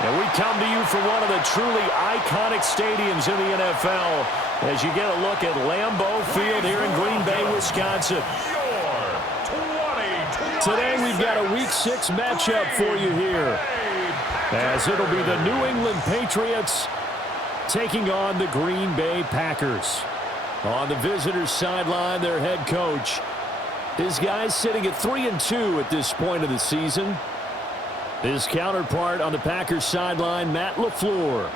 And we come to you from one of the truly iconic stadiums in the NFL as you get a look at Lambeau Field here in Green Bay, Wisconsin. Today we've got a Week 6 matchup for you here, as it'll be the New England Patriots taking on the Green Bay Packers. On the visitors' sideline, their head coach. His guys sitting at 3-2 at this point of the season. His counterpart on the Packers sideline, Matt LaFleur.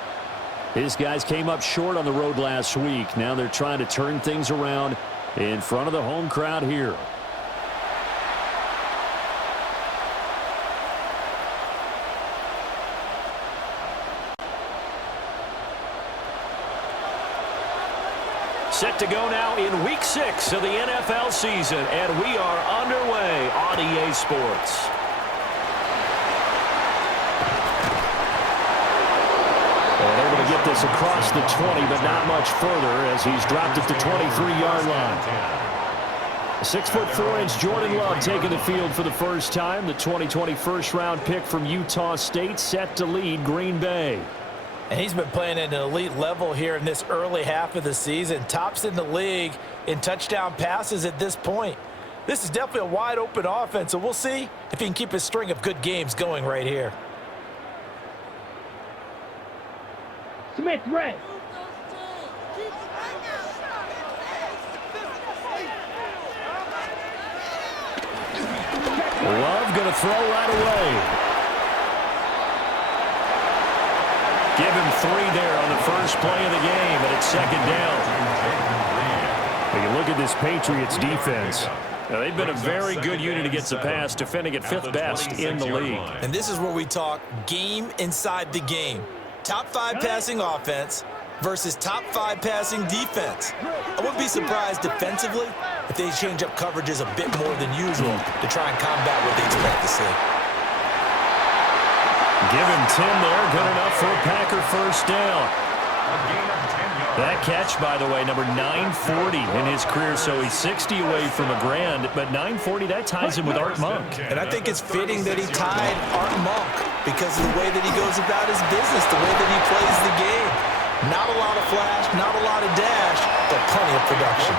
His guys came up short on the road last week. Now they're trying to turn things around in front of the home crowd here. Set to go now in Week 6 of the NFL season, and we are underway on EA Sports. And they're going to get this across the 20, but not much further as he's dropped at the 23-yard line. 6'4" Jordan Love taking the field for the first time. The 2020 first-round pick from Utah State set to lead Green Bay. And he's been playing at an elite level here in this early half of the season. Tops in the league in touchdown passes at this point. This is definitely a wide-open offense, so we'll see if he can keep his string of good games going right here. Smith, red. Love going to throw right away. Give him 3 there on the first play of the game, and it's second down. When you look at this Patriots defense, they've been a very good unit against the pass, defending at 5th best in the league. And this is where we talk game inside the game. Top 5 passing offense versus top 5 passing defense. I wouldn't be surprised defensively if they change up coverages a bit more than usual to try and combat what they expect to see. Give him 10 there, good enough for a Packer first down. That catch, by the way, number 940 in his career, so he's 60 away from a grand, but 940, that ties him with Art Monk. And I think it's fitting that he tied Art Monk because of the way that he goes about his business, the way that he plays the game. Not a lot of flash, not a lot of dash, but plenty of production.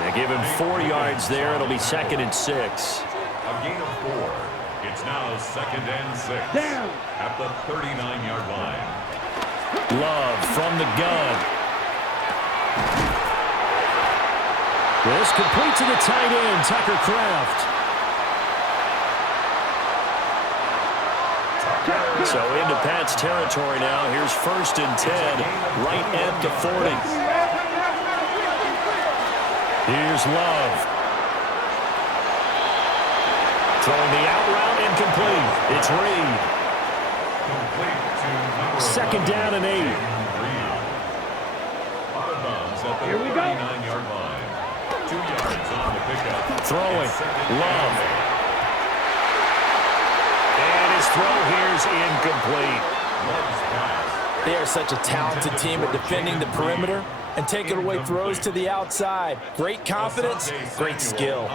And give him 4 yards there. It'll be 2nd and 6. A gain of 4. It's now 2nd and 6 Down. at the 39-yard line. Love from the gun. This complete to the tight end, Tucker Kraft. So into Pat's territory now. Here's 1st and 10, right at the 40. Here's Love. Throwing the out route incomplete. It's Reed. 2nd down and 8. Here we go. 39-yard line. 2 yards on the pickup. Throwing. Love. And his throw here's incomplete. They are such a talented team at defending the perimeter and taking away throws to the outside. Great confidence, great skill.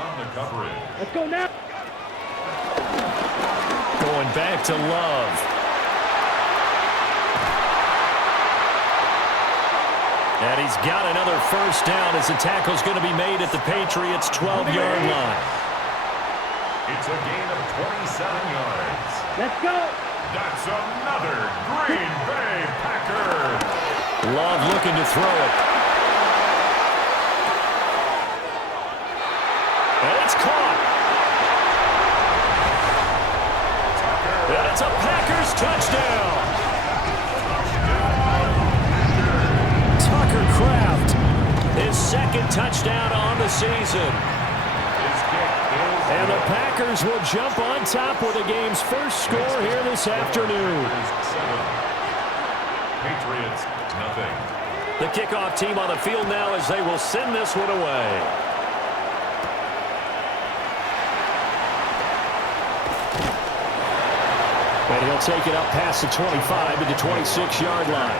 Let's go now. Going back to Love. And he's got another first down as the tackle's going to be made at the Patriots' 12-yard line. It's a gain of 27 yards. Let's go. That's another Green Bay Packer. Love looking to throw it. And it's caught. And it's a Packers touchdown. Tucker Kraft, his 2nd touchdown on the season. And the Packers will jump on top with the game's first score here this afternoon. Patriots, nothing. The kickoff team on the field now as they will send this one away. And he'll take it up past the 25 to the 26-yard line.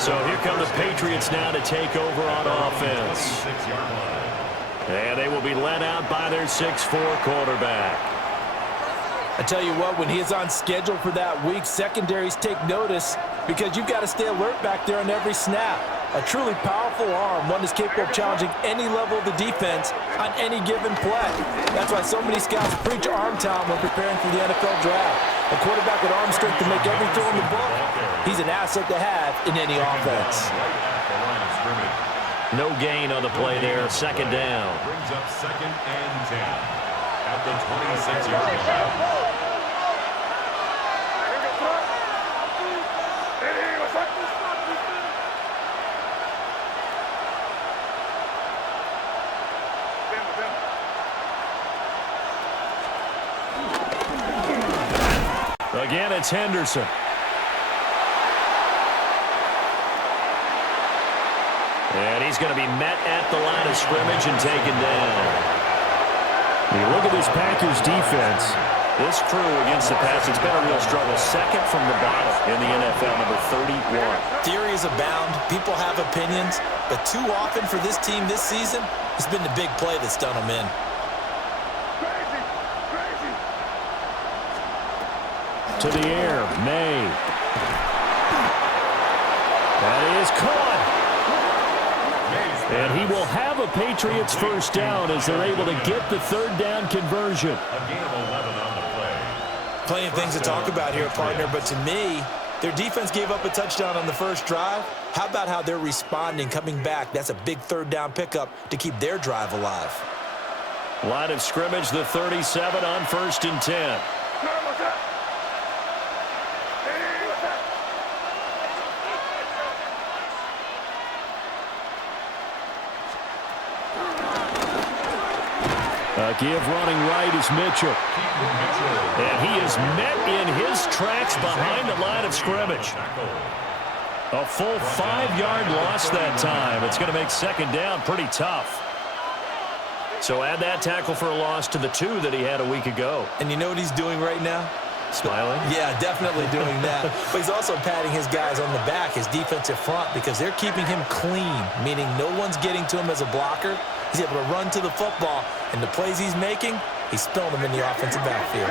So here come the Patriots now to take over on offense. And they will be led out by their 6'4" quarterback. I tell you what, when he is on schedule for that week, secondaries take notice because you've got to stay alert back there on every snap. A truly powerful arm, one that's capable of challenging any level of the defense on any given play. That's why so many scouts preach arm talent when preparing for the NFL draft. A quarterback with arm strength to make every throw in the book. He's an asset to have in any offense. No gain on the play there. Second down. Brings up 2nd and 10 at the 26-yard line. Again, it's Henderson. And he's going to be met at the line of scrimmage and taken down. When you look at this Packers defense, this crew against the pass, it's been a real struggle. Second from the bottom in the NFL, number 31. Theories abound. People have opinions. But too often for this team this season, it's been the big play that's done them in. To the air, May. That is caught. And he will have a Patriots first down as they're able to get the third down conversion. A gain of 11 on the play. Plenty of things to talk about here, partner, but to me, their defense gave up a touchdown on the first drive. How about how they're responding, coming back? That's a big third down pickup to keep their drive alive. Line of scrimmage, the 37 on 1st and 10. Give running right is Mitchell. And he is met in his tracks behind the line of scrimmage. A full 5-yard loss that time. It's going to make second down pretty tough. So add that tackle for a loss to the 2 that he had a week ago. And you know what he's doing right now? Smiling? Yeah, definitely doing that. But he's also patting his guys on the back, his defensive front, because they're keeping him clean, meaning no one's getting to him as a blocker. He's able to run to the football, and the plays he's making, he's spilling them in the offensive backfield.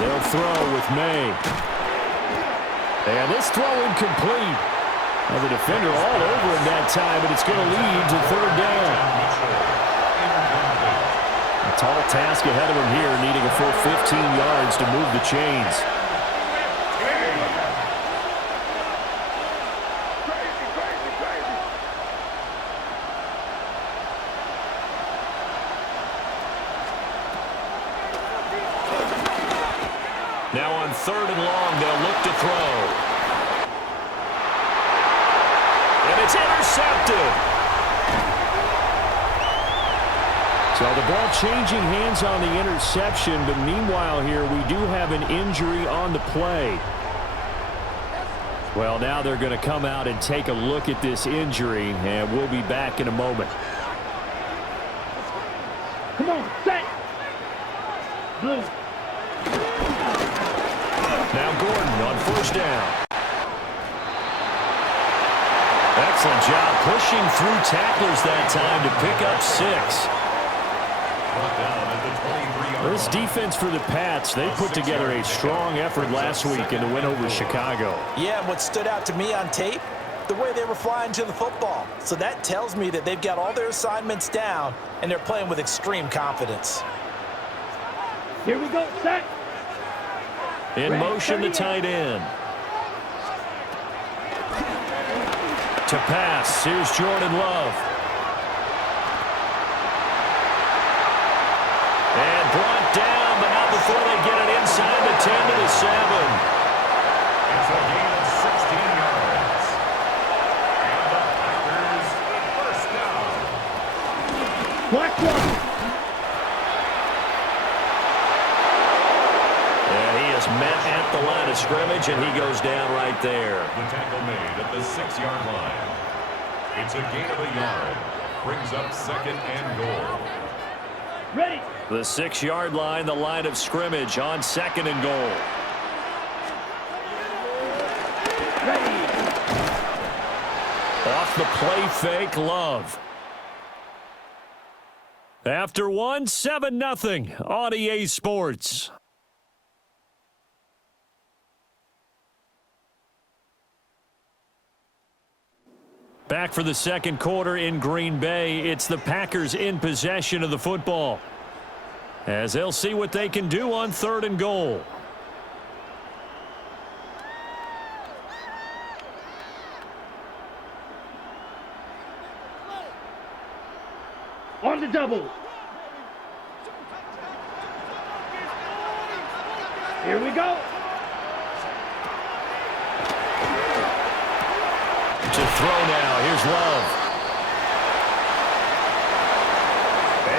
They'll throw with May. And this throw incomplete. Well, the defender all over him that time, but it's going to lead to third down. A tall task ahead of him here, needing a full 15 yards to move the chains. Now on 3rd and long, they'll look to throw. And it's intercepted. So the ball changing hands on the interception, but meanwhile here we do have an injury on the play. Well, now they're going to come out and take a look at this injury, and we'll be back in a moment. Come on, set. Blue. Now Gordon on 1st down. Excellent job pushing through tacklers that time to pick up 6. This defense for the Pats, they put together a strong effort last week in the win over Chicago. Yeah, and what stood out to me on tape, the way they were flying to the football. So that tells me that they've got all their assignments down, and they're playing with extreme confidence. Here we go, set. In motion, the tight end. To pass, here's Jordan Love. And brought down, but not before they get it inside the 10 to the 7. It's a gain of 16 yards. And the Packers first down. Black one. Met at the line of scrimmage, and he goes down right there. The tackle made at the 6-yard line. It's a gain of a yard. Brings up 2nd and goal. Ready. The 6-yard line, the line of scrimmage on 2nd and goal. Ready. Off the play fake, Love. After one, 7-0 on EA Sports. Back for the second quarter in Green Bay. It's the Packers in possession of the football, as they'll see what they can do on 3rd and goal. On the double. Here we go. To throw now. Here's Love.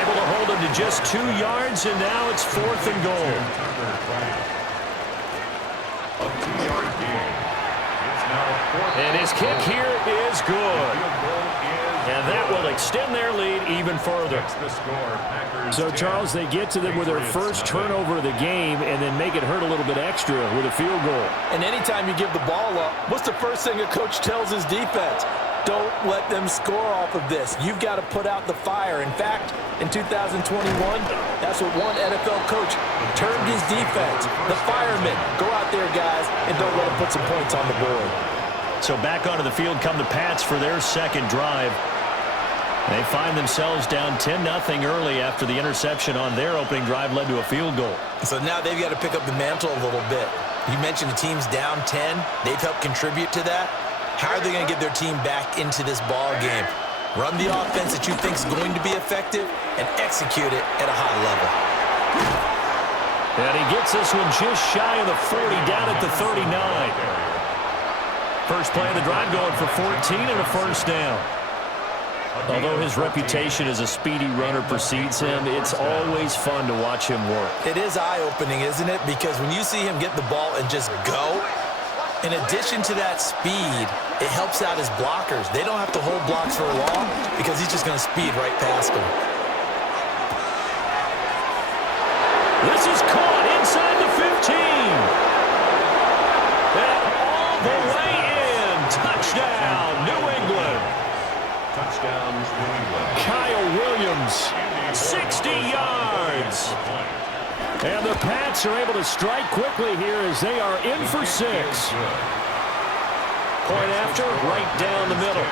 Able to hold him to just 2 yards, and now it's 4th and goal. A 2-yard gain. It's now 4th. And his kick here is good. And that will extend their lead even further. So, Charles, they get to them with their first turnover of the game and then make it hurt a little bit extra with a field goal. And anytime you give the ball up, what's the first thing a coach tells his defense? Don't let them score off of this. You've got to put out the fire. In fact, in 2021, that's what one NFL coach termed his defense. The firemen. Go out there, guys, and don't let them put some points on the board. So back onto the field come the Pats for their second drive. They find themselves down 10-0 early after the interception on their opening drive led to a field goal. So now they've got to pick up the mantle a little bit. You mentioned the team's down 10. They've helped contribute to that. How are they going to get their team back into this ball game? Run the offense that you think is going to be effective and execute it at a high level. And he gets this one just shy of the 40, down at the 39. First play of the drive going for 14 and a first down. Although his reputation as a speedy runner precedes him, it's always fun to watch him work. It is eye-opening, isn't it? Because when you see him get the ball and just go, in addition to that speed, it helps out his blockers. They don't have to hold blocks for long because he's just going to speed right past them. This is caught inside the 15. And all the way in. Touchdown, New England. Touchdowns, New England. Kyle Williams, 60 yards. And the Pats are able to strike quickly here as they are in for 6. Point after, right down the middle.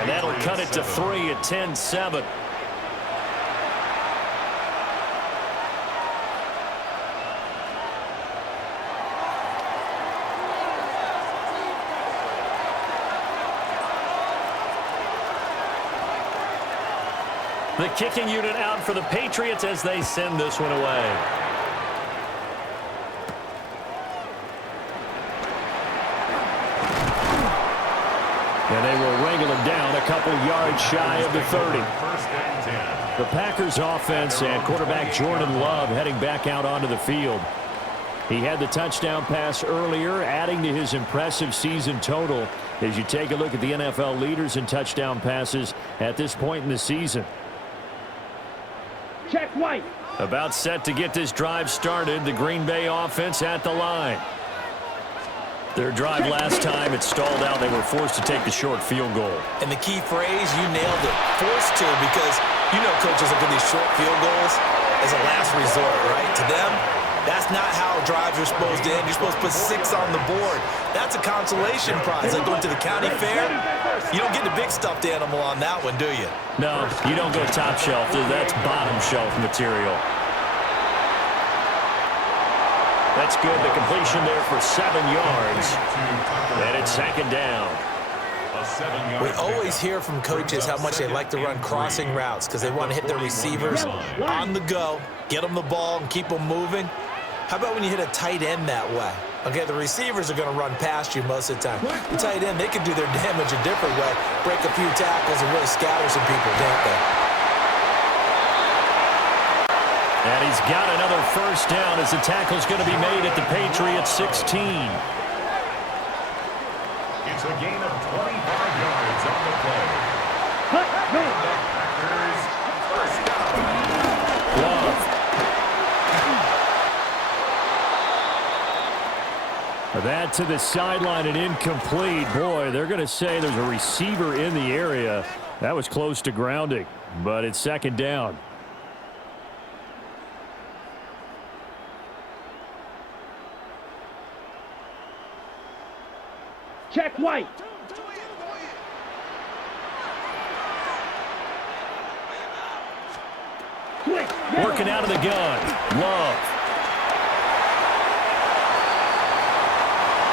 And that'll cut it to 3 at 10-7. The kicking unit out for the Patriots as they send this one away. And they will wrangle him down a couple yards shy of the 30. The Packers offense and quarterback Jordan Love heading back out onto the field. He had the touchdown pass earlier, adding to his impressive season total as you take a look at the NFL leaders in touchdown passes at this point in the season. Check White. About set to get this drive started, the Green Bay offense at the line. Their drive last time, it stalled out. They were forced to take the short field goal. And the key phrase, you nailed it, forced to, because you know coaches look at these short field goals as a last resort, right? To them, that's not how drives are supposed to end. You're supposed to put 6 on the board. That's a consolation prize. Like going to the county fair, you don't get the big stuffed animal on that one, do you? No, you don't go top shelf. That's bottom shelf material. That's good. The completion there for 7 yards. And it's second down. We always hear from coaches how much they like to run crossing routes because they want to hit their receivers on the go, get them the ball, and keep them moving. How about when you hit a tight end that way? Okay, the receivers are going to run past you most of the time. The tight end, they can do their damage a different way, break a few tackles and really scatter some people, don't they? And he's got another first down as the tackle's going to be made at the Patriots 16. It's a gain of 25 yards on the play. The Packers first down. Love. That to the sideline and incomplete. Boy, they're going to say there's a receiver in the area. That was close to grounding, but it's second down. Check white. Switch. Working out of the gun. Love.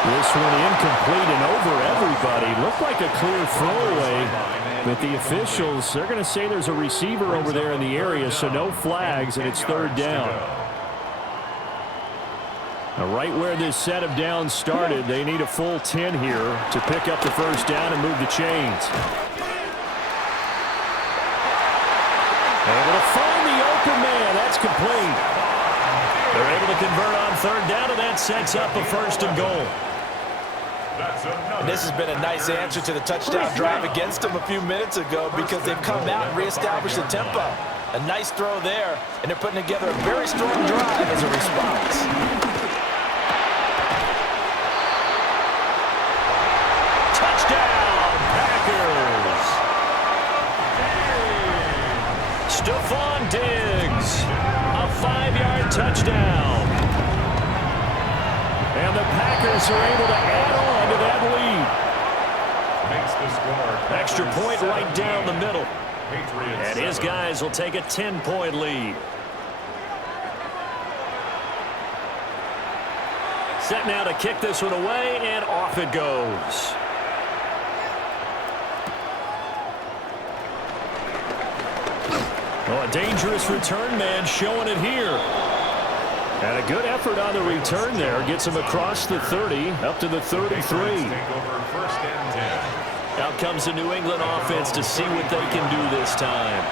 This one incomplete and over everybody. Looked like a clear throwaway. But the officials, they're going to say there's a receiver over there in the area, so no flags, and it's third down. Now, right where this set of downs started, they need a full 10 here to pick up the first down and move the chains. Able to find the open man. That's complete. They're able to convert on third down, and that sets up a first and goal. And this has been a nice answer to the touchdown drive against them a few minutes ago because they've come out and reestablished the tempo. A nice throw there, and they're putting together a very strong drive as a response. Touchdown, Packers! Stephon Diggs, a 5-yard touchdown. And the Packers are able to add on to that lead. Makes the score. Extra point right down the middle. Patriots And his guys will take a 10-point lead. Set now to kick this one away, and off it goes. Oh, a dangerous return man showing it here. And a good effort on the return there. Gets him across the 30, up to the 33. Take over first and 10. Out comes the New England offense to see what they can do this time.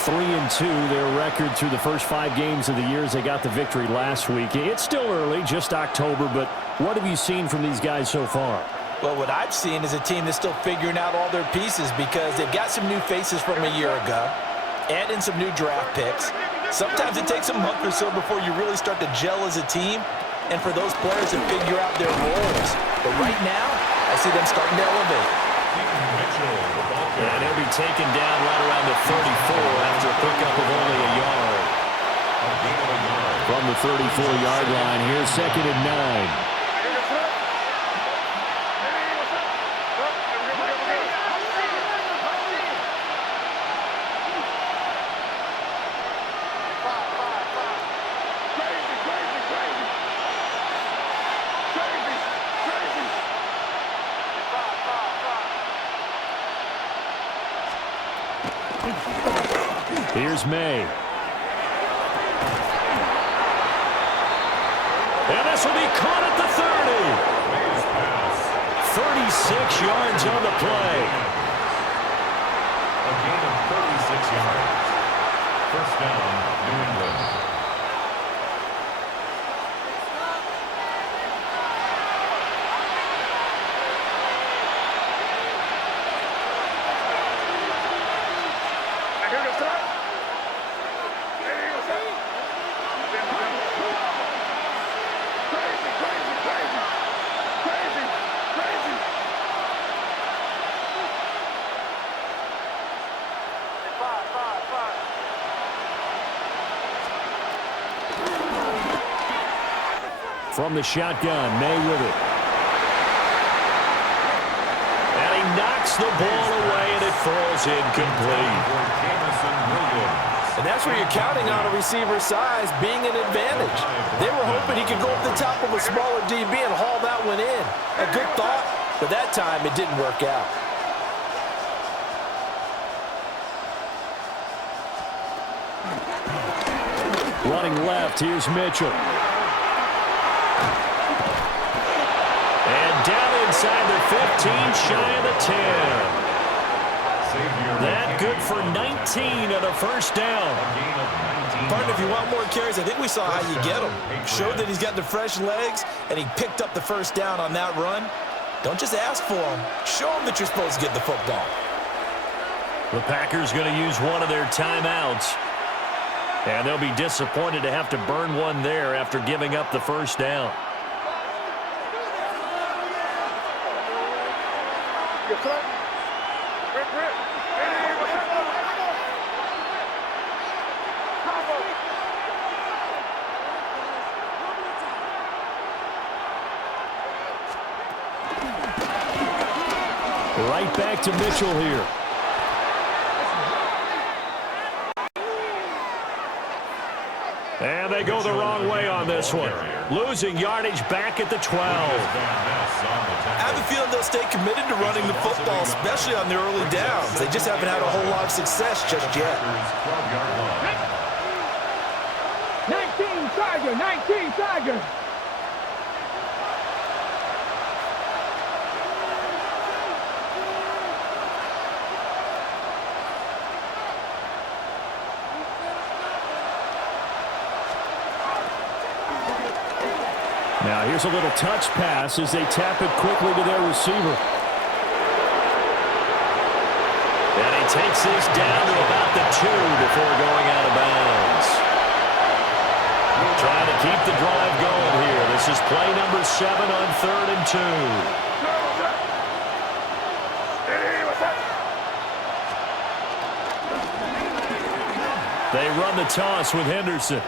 3-2, their record through the first 5 games of the year as they got the victory last week. It's still early, just October, but what have you seen from these guys so far? Well, what I've seen is a team that's still figuring out all their pieces because they've got some new faces from a year ago, add in some new draft picks. Sometimes it takes a month or so before you really start to gel as a team and for those players to figure out their roles. But right now, I see them starting to elevate. And he'll be taken down right around the 34 after a pickup of only a yard. From the 34-yard line, here's second and 9. Here's May. And this will be caught at the 30. 36 yards on the play. A gain of 36 yards. First down, New England. From the shotgun, May with it. And he knocks the ball away, and it falls incomplete. And that's where you're counting on a receiver's size being an advantage. They were hoping he could go up the top of a smaller DB and haul that one in. A good thought, but that time it didn't work out. Running left, here's Mitchell. And down inside the 15, shy of the 10. That good for 19 and a first down. Partner, if you want more carries, I think we saw how you get them. Showed that he's got the fresh legs, and he picked up the first down on that run. Don't just ask for them. Show them that you're supposed to get the football. The Packers going to use one of their timeouts. And they'll be disappointed to have to burn one there after giving up the first down. right back to Mitchell here. And they go the wrong way on this one. Losing yardage back at the 12. I have a feeling they'll stay committed to running the football, especially on the early downs. They just haven't had a whole lot of success just yet. 19 Tiger, 19 Tiger. Now here's a little touch pass as they tap it quickly to their receiver. And he takes this down to about the 2 before going out of bounds. Trying to keep the drive going here. This is play number 7 on 3rd and 2. They run the toss with Henderson.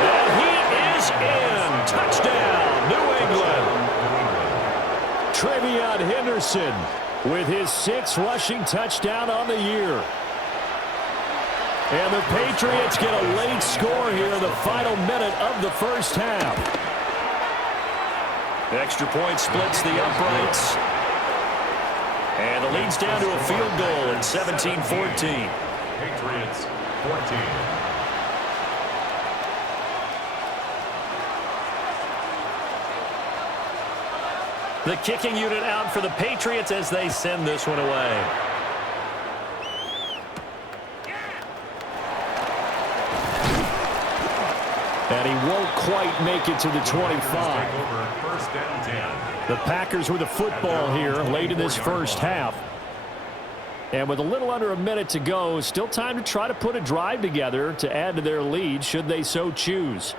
And he is in. Touchdown, New England. Trevion Henderson with his 6th rushing touchdown on the year. And the Patriots get a late score here in the final minute of the first half. Extra point splits the uprights. And the lead's down to a field goal at 17-14. Patriots 14. The kicking unit out for the Patriots as they send this one away. And he won't quite make it to the 25. The Packers with the football here late in this first half. And with a little under a minute to go, still time to try to put a drive together to add to their lead should they so choose.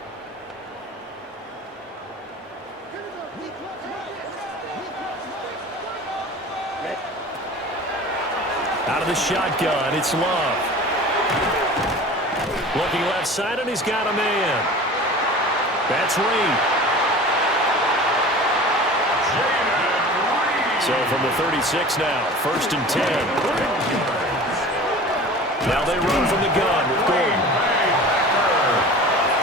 Out of the shotgun, it's Love. Looking left side, and he's got a man. That's Reed. So from the 36 now, 1st and 10. Now they run from the gun with Gordon.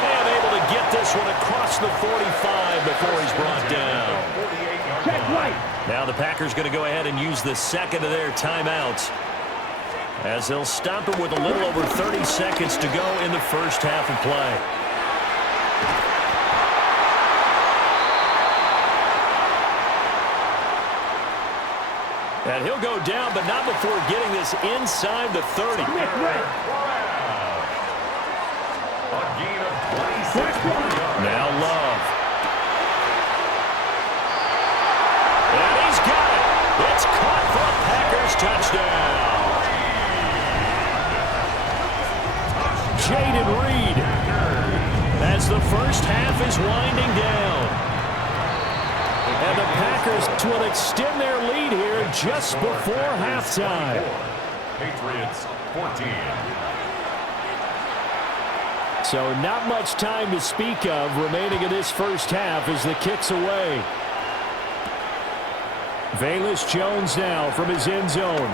And able to get this one across the 45 before he's brought down. Now the Packers going to go ahead and use the second of their timeouts, as they'll stop him with a little over 30 seconds to go in the first half of play. And he'll go down, but not before getting this inside the 30. A gain of 26 yards. Now Love. And he's got it. It's caught for a Packers touchdown. Jaden Reed, as the first half is winding down. And the Packers will extend their lead here just before halftime. Patriots 14. So not much time to speak of remaining in this first half as the kick's away. Velus Jones now from his end zone.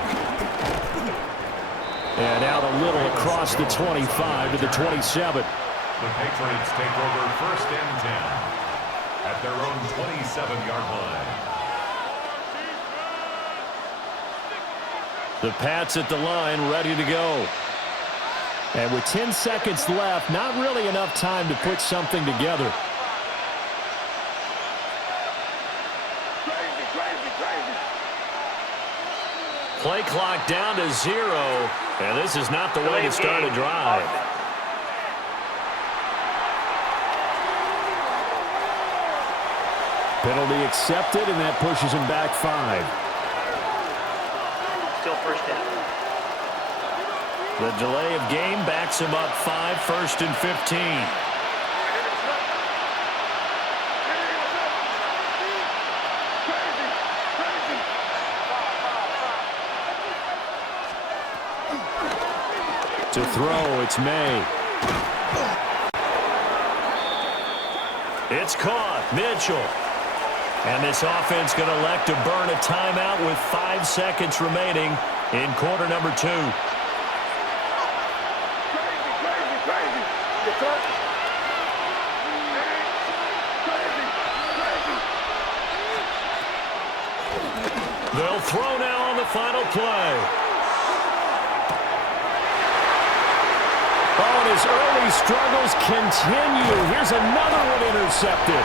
And out a little across the 25 to the 27. The Patriots take over 1st and 10 at their own 27-yard line. The Pats at the line ready to go. And with 10 seconds left, not really enough time to put something together. Play clock down to 0. And this is not the way to start a drive. Penalty accepted, and that pushes him back 5. Still first down. The delay of game backs him up 5, 1st and 15. To throw, it's May. It's caught. Mitchell. And this offense going to elect to burn a timeout with 5 seconds remaining in quarter number 2. They'll throw now on the final play. Oh, and his early struggles continue. Here's another one intercepted.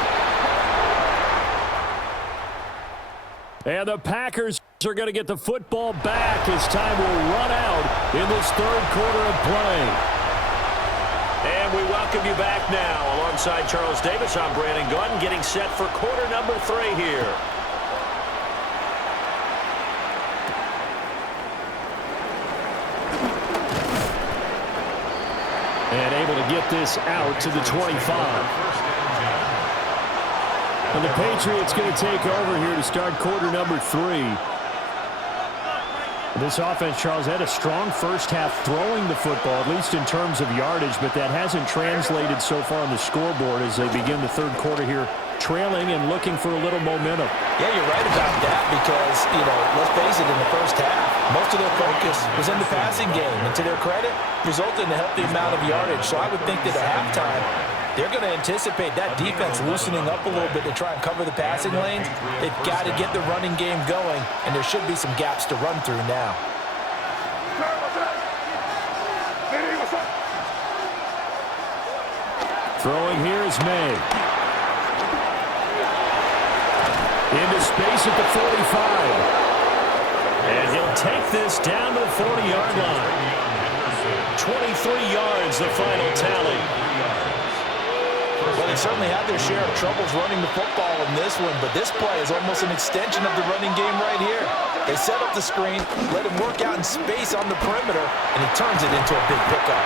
And the Packers are going to get the football back as time will run out in this third quarter of play. And we welcome you back now. Alongside Charles Davis, I'm Brandon Gunn, getting set for quarter number 3 here. And able to get this out to the 25. And the Patriots going to take over here to start quarter number 3. This offense, Charles, had a strong first half throwing the football, at least in terms of yardage, but that hasn't translated so far on the scoreboard as they begin the third quarter here, trailing and looking for a little momentum. Yeah, you're right about that because, let's face it, in the first half, most of their focus was in the passing game, and to their credit, resulted in a healthy amount of yardage. So I would think that at halftime, they're going to anticipate that defense loosening up a little bit to try and cover the passing lanes. They've got to get the running game going, and there should be some gaps to run through now. Throwing here is May. Into space at the 45. And he'll take this down to the 40-yard line. 23 yards, the final tally. Well, they certainly had their share of troubles running the football in this one, but this play is almost an extension of the running game right here. They set up the screen, let him work out in space on the perimeter, and he turns it into a big pickup.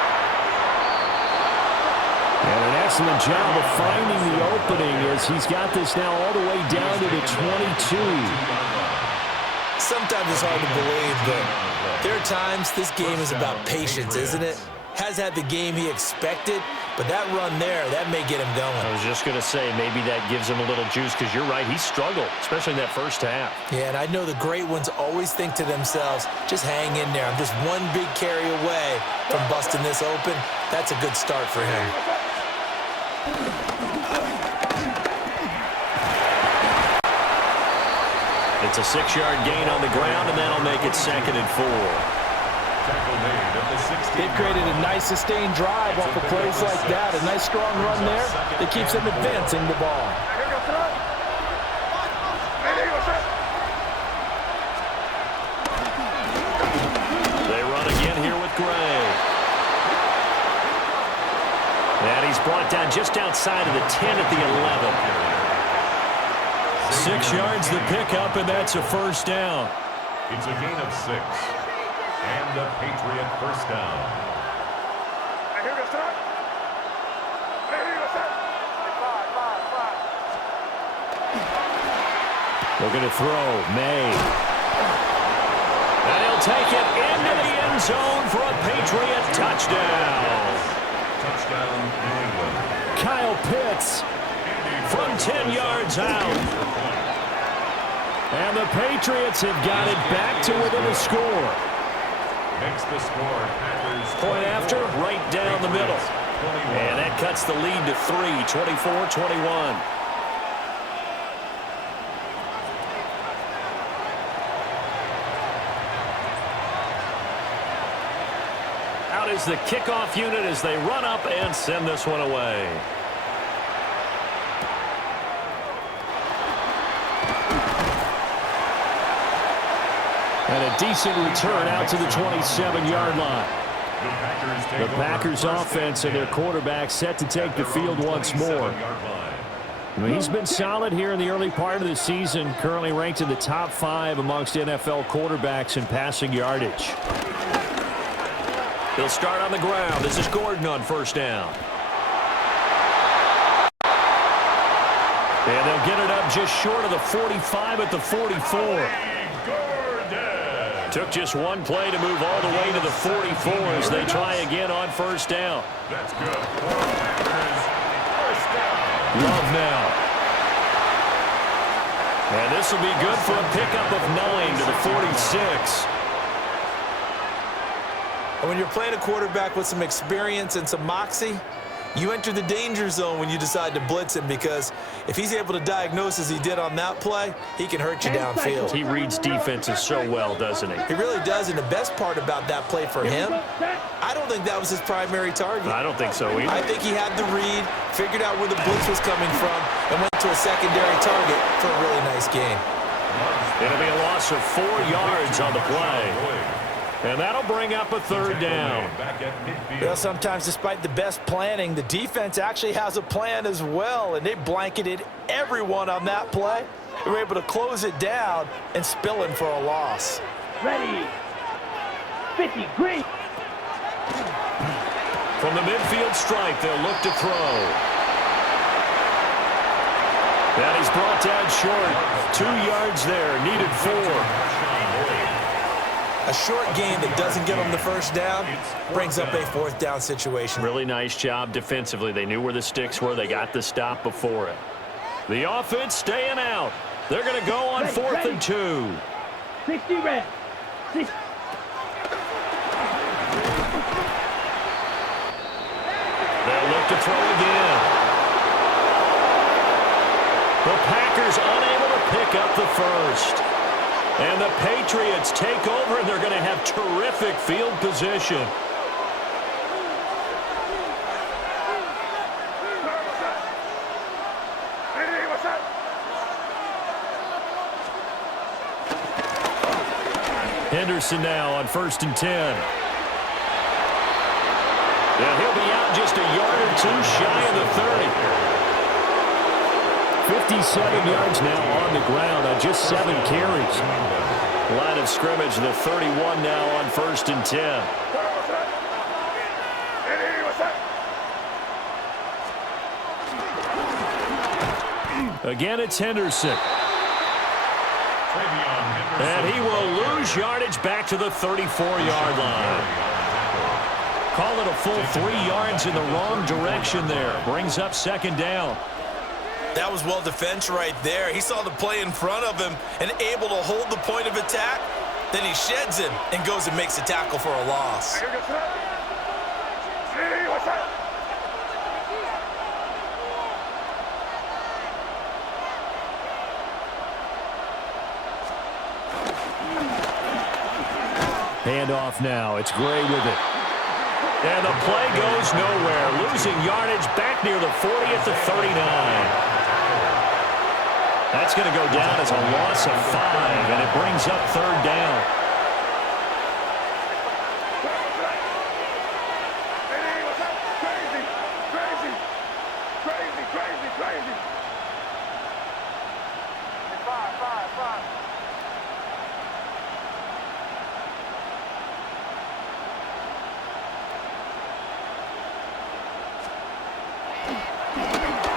And an excellent job of finding the opening as he's got this now all the way down to the 22. Sometimes it's hard to believe, but there are times this game is about patience, isn't it? Has had the game he expected, but that run there, that may get him going. I was just going to say, maybe that gives him a little juice because you're right, he struggled, especially in that first half. Yeah, and I know the great ones always think to themselves, just hang in there. I'm just one big carry away from busting this open. That's a good start for him. It's a 6-yard gain on the ground, and that'll make it 2nd and 4. They've created a nice sustained drive off of plays like that. A nice strong run there that keeps them advancing the ball. They run again here with Gray. And he's brought down just outside of the 10 at the 11. 6 yards the pickup, and that's a first down. It's a gain of 6. And a Patriot first down. Looking to throw, May. And he'll take it into the end zone for a Patriot touchdown. Touchdown, New England. Kyle Pitts from 10 yards out. And the Patriots have got it back to within a score. Makes the score. Packers Point after, right down the middle. And that cuts the lead to 3, 24-21. Out is the kickoff unit as they run up and send this one away. And a decent return out to the 27-yard line. The Packers offense and their quarterback set to take the field once more. I mean, he's been solid here in the early part of the season, currently ranked in the top 5 amongst NFL quarterbacks in passing yardage. He'll start on the ground. This is Gordon on first down. And they'll get it up just short of the 45 at the 44. Took just one play to move all the way to the 44 as they try again on first down. That's good. First down. Love now. And this will be good for a pickup of 9 to the 46. And when you're playing a quarterback with some experience and some moxie, you enter the danger zone when you decide to blitz him, because if he's able to diagnose as he did on that play, he can hurt you downfield. He reads defenses so well, doesn't he? He really does, and the best part about that play for him, I don't think that was his primary target. I don't think so either. I think he had the read, figured out where the blitz was coming from, and went to a secondary target for a really nice gain. It'll be a loss of 4 yards on the play. And that'll bring up a third down. Well, sometimes despite the best planning, the defense actually has a plan as well, and they blanketed everyone on that play. They were able to close it down and spill in for a loss. Ready. 50, green. From the midfield stripe, they'll look to throw. That is brought down short. 2 yards there, needed 4. A short gain that doesn't get them the first down brings up a fourth down situation. Really nice job defensively. They knew where the sticks were. They got the stop before it. The offense staying out. They're going to go on 4th and 2. 60 red. 60. They'll look to throw again. The Packers unable to pick up the first. And the Patriots take over, and they're going to have terrific field position. Henderson now on 1st and 10. And he'll be out just a yard or 2 shy of the 30. 57 yards now on the ground on just 7 carries. Line of scrimmage, the 31 now on 1st and 10. Again, it's Henderson. And he will lose yardage back to the 34-yard line. Call it a full 3 yards in the wrong direction there. Brings up 2nd down. That was well defense right there. He saw the play in front of him and able to hold the point of attack. Then he sheds him and goes and makes a tackle for a loss. Handoff now. It's Gray with it. And the play goes nowhere. Losing yardage back near the 40 at the 39. That's going to go down as a loss of 5, and it brings up 3rd down.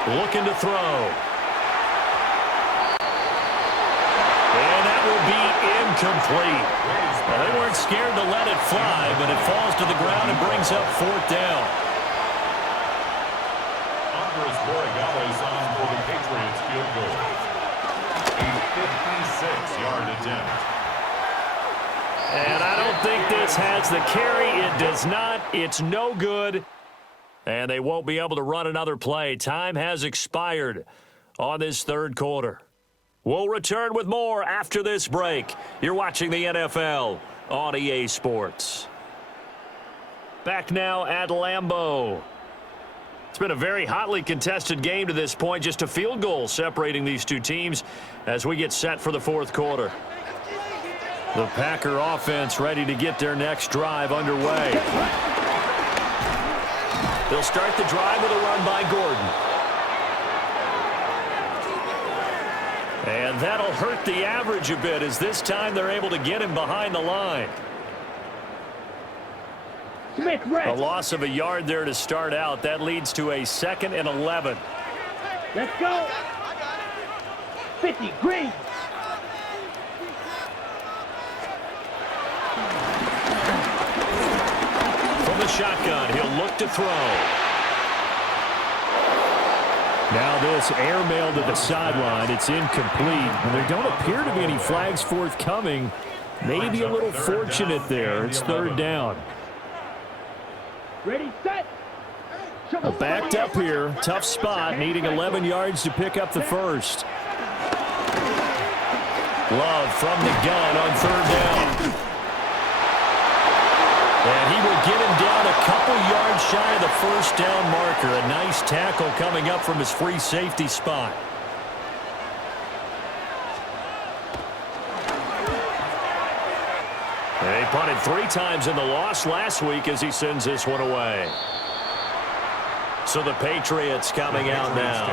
Looking to throw. And that will be incomplete. Well, they weren't scared to let it fly, but it falls to the ground and brings up 4th down. Andres Borregales on for the Patriots field goal. A 56-yard attempt. And I don't think this has the carry. It does not. It's no good. And they won't be able to run another play. Time has expired on this 3rd quarter. We'll return with more after this break. You're watching the NFL on EA Sports. Back now at Lambeau. It's been a very hotly contested game to this point. Just a field goal separating these two teams as we get set for the 4th quarter. The Packer offense ready to get their next drive underway. They'll start the drive with a run by Gordon. And that'll hurt the average a bit, as this time they're able to get him behind the line. A loss of a yard there to start out. That leads to a 2nd and 11. Let's go. 50, green. From the shotgun, he'll look to throw. Now this airmail to the sideline. It's incomplete. And there don't appear to be any flags forthcoming. Maybe a little fortunate there. It's third down. Ready, set. Backed up here. Tough spot. Needing 11 yards to pick up the first. Love from the gun on third down. And he will get him down a couple yards shy of the first down marker. A nice tackle coming up from his free safety spot. They punted 3 times in the loss last week as he sends this one away. So the Patriots coming out now.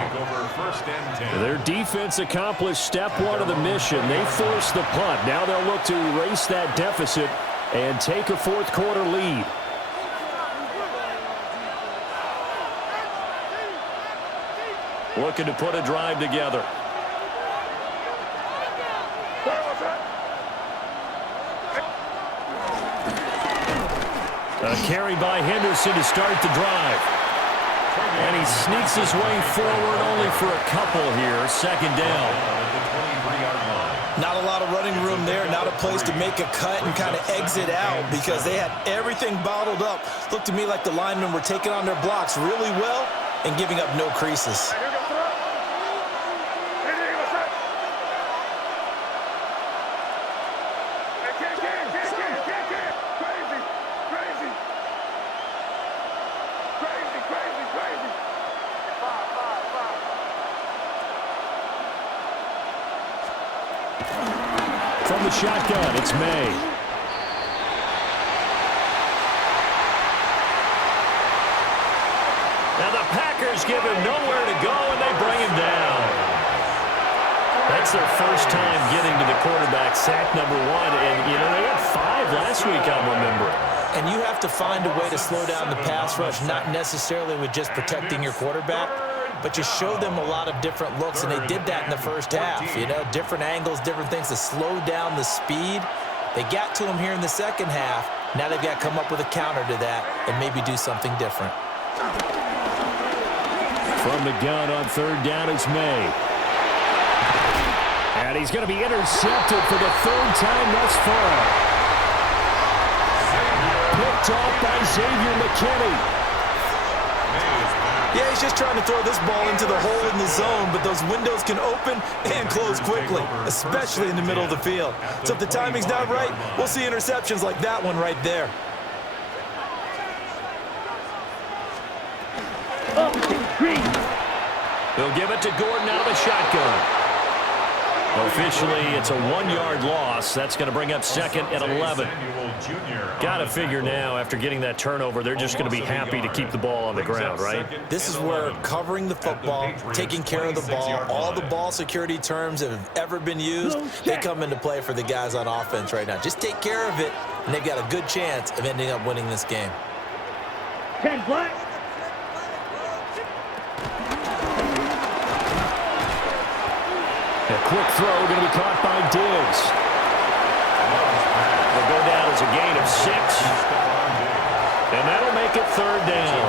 Their defense accomplished step 1 of the mission. They forced the punt. Now they'll look to erase that deficit and take a fourth quarter lead. Looking to put a drive together. A carry by Henderson to start the drive. And he sneaks his way forward only for a couple here. Second down. Not a lot of running room there. Not a place to make a cut and kind of exit out because they had everything bottled up. Looked to me like the linemen were taking on their blocks really well and giving up no creases. From the shotgun, it's May. Now the Packers give him nowhere to go, and they bring him down. That's their first time getting to the quarterback, sack number 1. And, you know, they had 5 last week, I'm remembering. And you have to find a way to slow down the pass rush, not necessarily with just protecting your quarterback, but you show them a lot of different looks, and they did that in the first half. You know, different angles, different things to slow down the speed. They got to him here in the second half. Now they've got to come up with a counter to that and maybe do something different. From the gun on third down is May. And he's going to be intercepted for the 3rd time thus far. Picked off by Xavier McKinney. Yeah, he's just trying to throw this ball into the hole in the zone, but those windows can open and close quickly, especially in the middle of the field. So if the timing's not right, we'll see interceptions like that one right there. They'll give it to Gordon out of the shotgun. Officially, it's a 1-yard loss. That's going to bring up second and 11. Got to figure now, after getting that turnover, they're just going to be happy to keep the ball on the ground, right? This is where covering the football, taking care of the ball, all the ball security terms that have ever been used, they come into play for the guys on offense right now. Just take care of it, and they've got a good chance of ending up winning this game. 10 black. A quick throw going to be caught by Diggs. Will go down as a gain of 6. And that'll make it third down.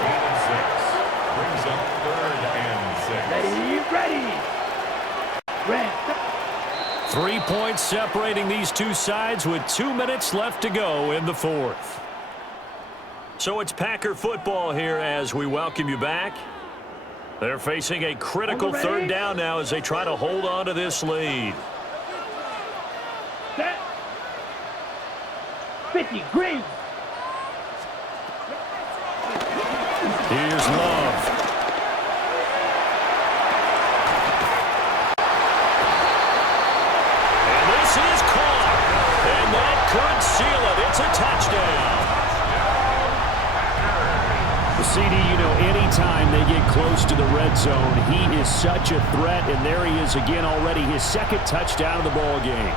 Brings up 3rd and 6. Ready. 3 points separating these two sides with 2 minutes left to go in the 4th. So it's Packer football here as we welcome you back. They're facing a critical 3rd down now as they try to hold on to this lead. Set. 50 green. Here's Love. And this is caught. And that could seal it. It's a touchdown. CD, you know, anytime they get close to the red zone, he is such a threat, and there he is again already, his 2nd touchdown of the ball game.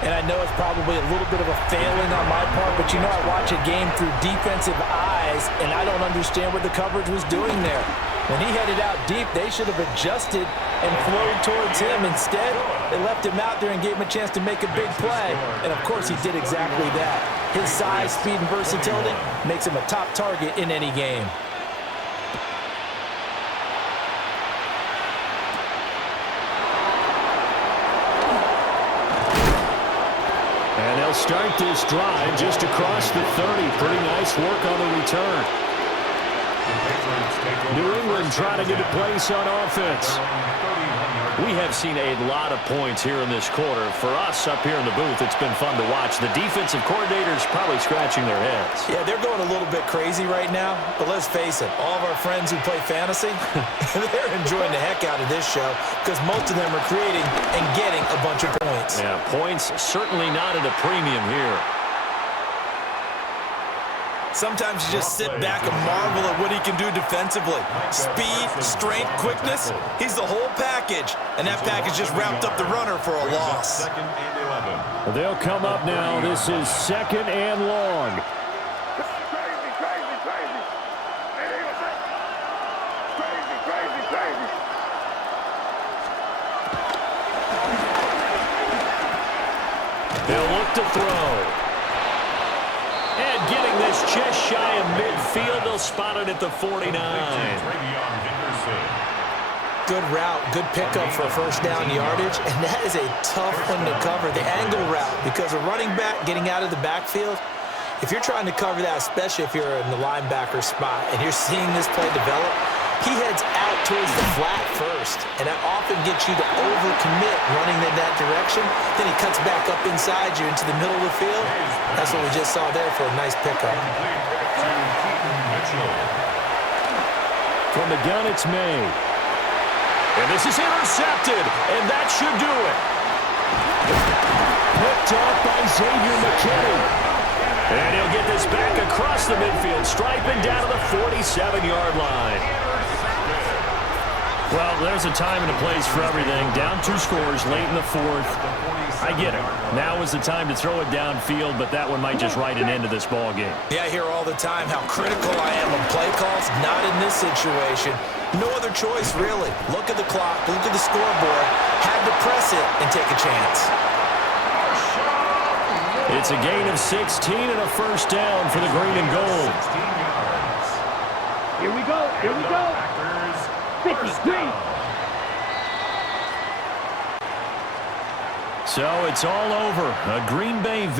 And I know it's probably a little bit of a failing on my part, but you know I watch a game through defensive eyes, and I don't understand what the coverage was doing there. When he headed out deep, they should have adjusted and flowed towards him. Instead, they left him out there and gave him a chance to make a big play. And, of course, he did exactly that. His size, speed, and versatility makes him a top target in any game. And they'll start this drive just across the 30. Pretty nice work on the return. New England trying to get a place on offense. We have seen a lot of points here in this quarter. For us up here in the booth, it's been fun to watch. The defensive coordinators probably scratching their heads. Yeah, they're going a little bit crazy right now, but let's face it, all of our friends who play fantasy, they're enjoying the heck out of this show because most of them are creating and getting a bunch of points. Yeah, points certainly not at a premium here. Sometimes you just sit back and marvel at what he can do defensively. Speed, strength, quickness, he's the whole package. And that package just wrapped up the runner for a loss. They'll come up now. This is 2nd and long. They'll look to throw. And getting this just shy of midfield, they'll spot it at the 49. Good route, good pickup for first down yardage, and that is a tough one to cover, the angle route, because a running back getting out of the backfield, if you're trying to cover that, especially if you're in the linebacker spot and you're seeing this play develop, he heads out towards the flat first, and that often gets you to overcommit running in that direction. Then he cuts back up inside you into the middle of the field. That's what we just saw there for a nice pickup. From the gun, it's made. And this is intercepted, and that should do it. Picked off by Xavier McKinney. And he'll get this back across the midfield, striping down to the 47-yard line. Well, there's a time and a place for everything. Down 2 scores late in the 4th. I get it. Now is the time to throw it downfield, but that one might just write an end to this ball game. Yeah, I hear all the time how critical I am of play calls. Not in this situation. No other choice, really. Look at the clock. Look at the scoreboard. Had to press it and take a chance. It's a gain of 16 and a first down for the green and gold. Here we go. Here we go. 53. So it's all over. A Green Bay